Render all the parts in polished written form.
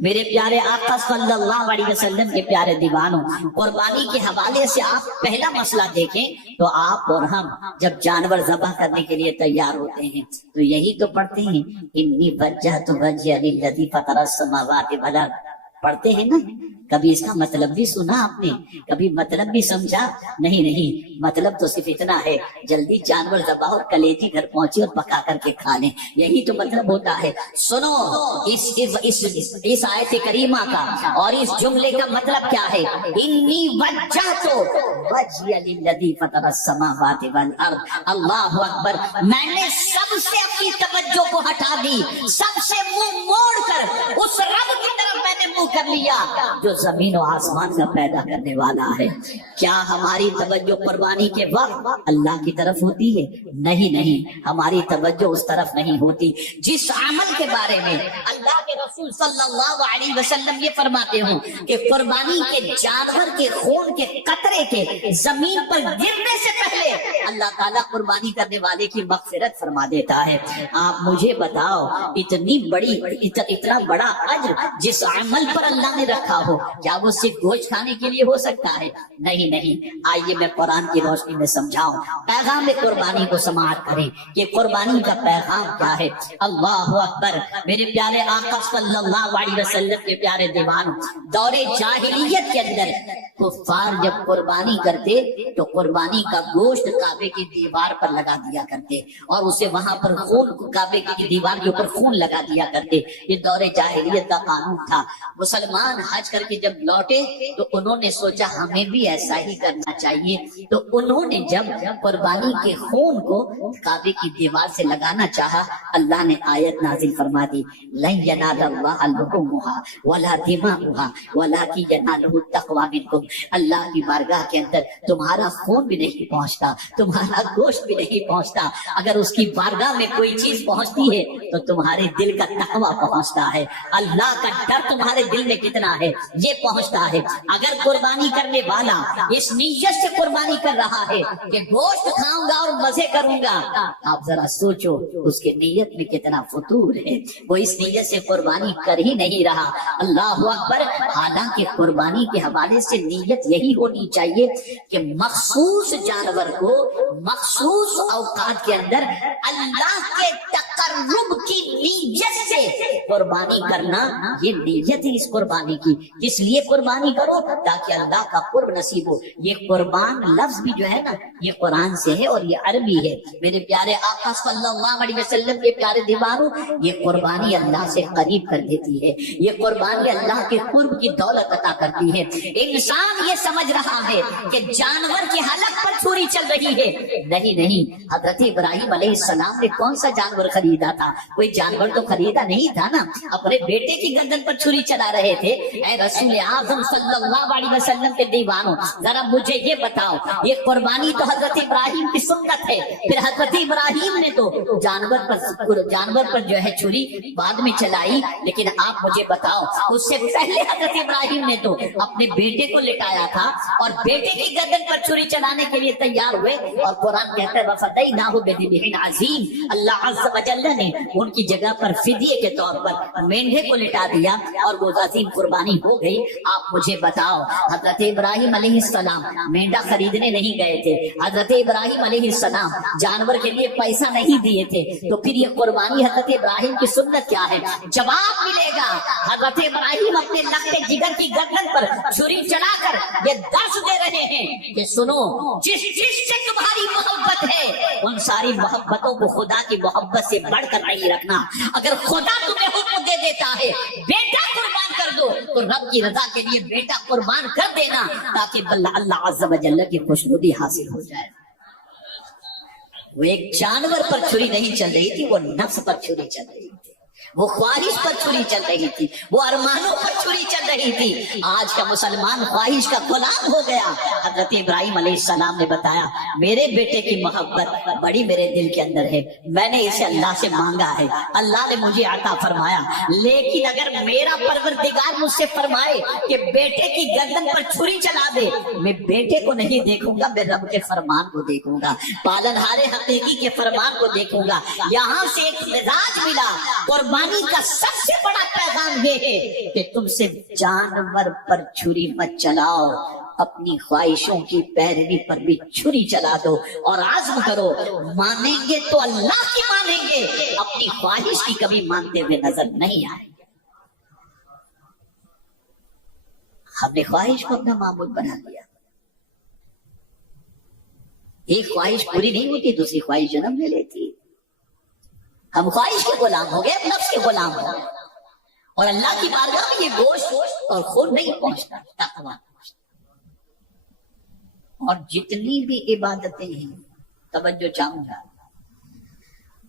میرے پیارے آقا صلی اللہ علیہ وسلم کے پیارے دیوانوں، قربانی کے حوالے سے آپ پہلا مسئلہ دیکھیں تو آپ اور ہم جب جانور ذبح کرنے کے لیے تیار ہوتے ہیں تو یہی تو پڑھتے ہیں، انی وجہت وجہی للذی فطر السماوات والارض، پڑھتے ہیں نا؟ کبھی اس کا مطلب بھی سنا آپ نے؟ کبھی مطلب بھی سمجھا؟ نہیں، مطلب تو صرف اتنا ہے جلدی جانور ذبح اور کلیجی گھر پہنچے اور پکا کر کے کھا لیں، یہی تو مطلب ہوتا ہے۔ سنو اس آیت کریمہ کا اور اس جملے کا مطلب کیا ہے؟ انی وجہت وجہی للذی فطر السماوات والارض، اللہ اکبر، میں نے سب سے اپنی توجہ کو ہٹا دی، سب سے منہ موڑ کر اس رب کی طرف میں نے منہ کر لیا جو زمین و آسمان کا پیدا کرنے والا ہے۔ کیا ہماری توجہ قربانی کے وقت اللہ کی طرف ہوتی ہے؟ نہیں، ہماری توجہ اس طرف نہیں ہوتی۔ جس عمل کے بارے میں اللہ کے رسول صلی اللہ علیہ وسلم یہ فرماتے ہوں کہ قربانی کے جانور کے خون کے قطرے کے زمین پر گرنے سے پہلے اللہ تعالیٰ قربانی کرنے والے کی مغفرت فرما دیتا ہے۔ آپ مجھے بتاؤ، اتنا بڑا اجر جس عمل پر اللہ نے رکھا ہو، کیا وہ صرف گوشت کھانے کے لیے ہو سکتا ہے؟ نہیں، آئیے میں قرآن کی روشنی میں سمجھاؤں، پیغام قربانی کو سماعت کریں کہ قربانی کا پیغام کیا ہے۔ اللہ اکبر، میرے پیارے آقا صلی اللہ علیہ وسلم کے پیارے دیوانوں، دور جاہلیت کے اندر کفار جب قربانی کرتے تو قربانی کا گوشت کعبے کی دیوار پر لگا دیا کرتے اور اسے وہاں پر خون، کعبے کی دیوار کے اوپر خون لگا دیا کرتے۔ یہ دور جاہلیت کا قانون تھا۔ مسلمان حج کر کے جب لوٹے تو انہوں نے سوچا ہمیں بھی ایسا ہی کرنا چاہیے، تو انہوں نے جب قربانی کے خون کو کعبے کی دیوار سے لگانا چاہا، اللہ نے آیت نازل فرما دی، لن ینال اللہ لحومها ولا دماؤها ولکن ینالہ التقوی منکم۔ اللہ کی بارگاہ کے اندر تمہارا خون بھی نہیں پہنچتا، تمہارا گوشت بھی نہیں پہنچتا، اگر اس کی بارگاہ میں کوئی چیز پہنچتی ہے تو تمہارے دل کا تقوی پہنچتا ہے، اللہ کا ڈر تمہارے دل میں کتنا ہے یہ پہنچتا ہے۔ اگر قربانی کرنے والا اس نیت سے قربانی کر رہا ہے کہ گوشت کھاؤں گا اور مزے کروں گا، آپ ذرا سوچو اس کے نیت میں کتنا فطور ہے، وہ اس نیت سے قربانی کر ہی نہیں رہا۔ اللہ اکبر، حالانکہ قربانی کے حوالے سے نیت یہی ہونی چاہیے کہ مخصوص جانور کو مخصوص اوقات کے اندر اللہ کے تقرب کی نیت سے قربانی کرنا، یہ نیت ہے اس قربانی کی۔ اس لیے قربانی کرو تاکہ اللہ کا قرب نصیب ہو۔ یہ قربان لفظ بھی جو ہے نا، یہ قرآن سے ہے اور یہ عربی ہے۔ میرے پیارے آقا صلی اللہ علیہ وسلم کے پیارے دیوانوں، یہ قربانی اللہ سے قریب کر دیتی ہے، یہ قربانی اللہ کے قرب کی دولت عطا کرتی ہے۔ انسان یہ سمجھ رہا ہے کہ جانور کے حلق پر چھری چل رہی ہے، نہیں، حضرت ابراہیم علیہ السلام نے کون سا جانور خریدا تھا؟ کوئی جانور تو خریدا نہیں تھا نا، اپنے بیٹے کی گردن پر چھری چلا رہے تھے۔ اے رسول اعظم صلی اللہ علیہ وسلم کے دیوانوں، ذرا مجھے یہ بتاؤ، یہ قربانی تو حضرت ابراہیم کی سنت ہے، پھر حضرت ابراہیم نے تو جانور پر جو ہے چھری بعد میں چلائی، لیکن آپ مجھے بتاؤ اس سے پہلے حضرت ابراہیم نے تو اپنے بیٹے کو لٹایا تھا اور بیٹے کی گردن پر چھری چلانے کے لیے تیار ہوئے، اور قرآن کہتا ہے وَفَدَيْنَاهُ بِذِبْحٍ عَظِيمٍ، اللہ عز و جل نے ان کی جگہ پر فدیے کے طور پر مینڈے کو لٹا دیا اور وہ عظیم قربانی ہو گئی۔ آپ مجھے بتاؤ، حضرت ابراہیم علیہ السلام مینڈا خریدنے نہیں گئے تھے، حضرت ابراہیم علیہ السلام جانور کے لیے پیسہ نہیں دیے تھے، تو پھر یہ قربانی حضرت ابراہیم کی سنت کیا ہے؟ جواب ملے گا، حضرت ابراہیم اپنے لخت جگر کی گردن پر چھری چلا کر یہ درس دے رہے ہیں کہ سنو، جس سے تمہاری محبت ہے ان ساری محبتوں کو خدا کی محبت سے بڑھ کر نہیں رکھنا۔ اگر خدا تمہیں حکم دے دیتا ہے بیٹا قربان کر دو تو رب کی رضا کے لیے بیٹا قربان کر دینا، تاکہ اللہ عز و جل کی خوشنودی حاصل ہو جائے۔ وہ ایک جانور پر چھری نہیں چل رہی تھی، وہ نفس پر چھری چل رہی تھی، وہ خواہش پر چھری چل رہی تھی، وہ ارمانوں پر چھری چل رہی تھی۔ آج کا مسلمان خواہش کا غلام ہو گیا۔ حضرت ابراہیم علیہ السلام نے بتایا میرے بیٹے کی محبت بڑی میرے دل کے اندر ہے، میں نے اسے اللہ سے مانگا ہے، اللہ نے مجھے عطا فرمایا، لیکن اگر میرا پروردگار مجھ سے فرمائے کہ بیٹے کی گردن پر چھری چلا دے، میں بیٹے کو نہیں دیکھوں گا، میں رب کے فرمان کو دیکھوں گا، پالن ہارے حقیقی کے فرمان کو دیکھوں گا۔ یہاں سے ایک مزاج ملا، قربان قربانی کا سب سے بڑا پیغام یہ ہے کہ تم سے جانور پر چھری مت چلاؤ، اپنی خواہشوں کی پیروی پر بھی چھری چلا دو اور عزم کرو، مانیں گے تو اللہ کی مانیں گے، اپنی خواہش کی کبھی مانتے ہوئے نظر نہیں آئیں گے۔ ہم نے خواہش کو اپنا معمول بنا لیا، ایک خواہش پوری نہیں ہوتی دوسری خواہش جنم لے لیتی، ہم خواہش کے غلام ہو گئے، نفس کے غلام ہو گئے، اور اللہ کی بارگاہ میں یہ گوشت اور خون نہیں پہنچتا، تقویٰ پہنچتا۔ اور جتنی بھی عبادتیں ہیں، توجہ چاہوں گا،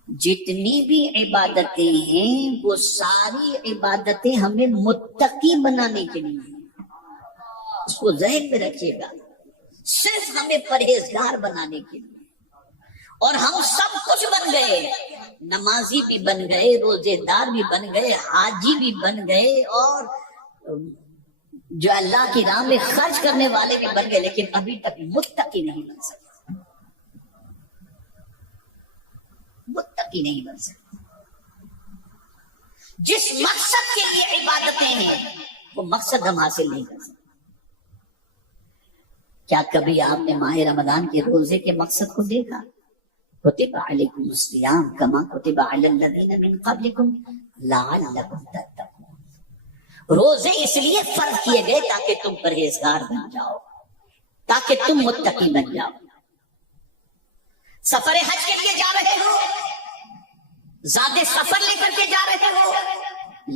جتنی بھی عبادتیں ہیں وہ ساری عبادتیں ہمیں متقی بنانے کے لیے ہیں، اس کو ذہن میں رکھیے گا، صرف ہمیں پرہیزگار بنانے کے لیے۔ اور ہم سب کچھ بن گئے، نمازی بھی بن گئے، روزے دار بھی بن گئے، حاجی بھی بن گئے، اور جو اللہ کی راہ میں خرچ کرنے والے بھی بن گئے، لیکن ابھی تک متقی نہیں بن سکتے، متقی نہیں بن سکتے۔ جس مقصد کے لیے عبادتیں ہیں وہ مقصد ہم حاصل نہیں کر سکتے۔ کیا کبھی آپ نے ماہ رمضان کے روزے کے مقصد کو دیکھا؟ کتب علیکم الصیام کما کتب علی الذین من قبلکم لعلکم تتقون۔ روزے اس لیے فرض کیے گئے تاکہ تم پرہیزگار بن جاؤ، تاکہ تم متقی بن جاؤ۔ سفر حج کے لیے جا رہے ہو، زاد سفر لے کر کے جا رہے ہو،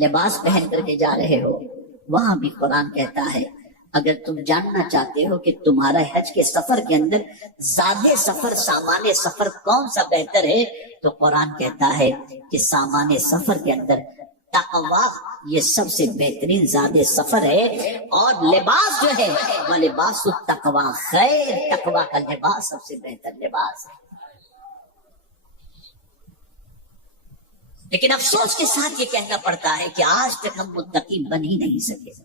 لباس پہن کر کے جا رہے ہو، وہاں بھی قرآن کہتا ہے اگر تم جاننا چاہتے ہو کہ تمہارا حج کے سفر کے اندر زاد سفر سامان سفر کون سا بہتر ہے، تو قرآن کہتا ہے کہ سامان سفر کے اندر تقویٰ یہ سب سے بہترین زاد سفر ہے، اور لباس جو ہے وہ لباس التقویٰ، خیر تقویٰ کا لباس سب سے بہتر لباس ہے۔ لیکن افسوس کے ساتھ یہ کہنا پڑتا ہے کہ آج تک ہم متقی بن ہی نہیں سکے۔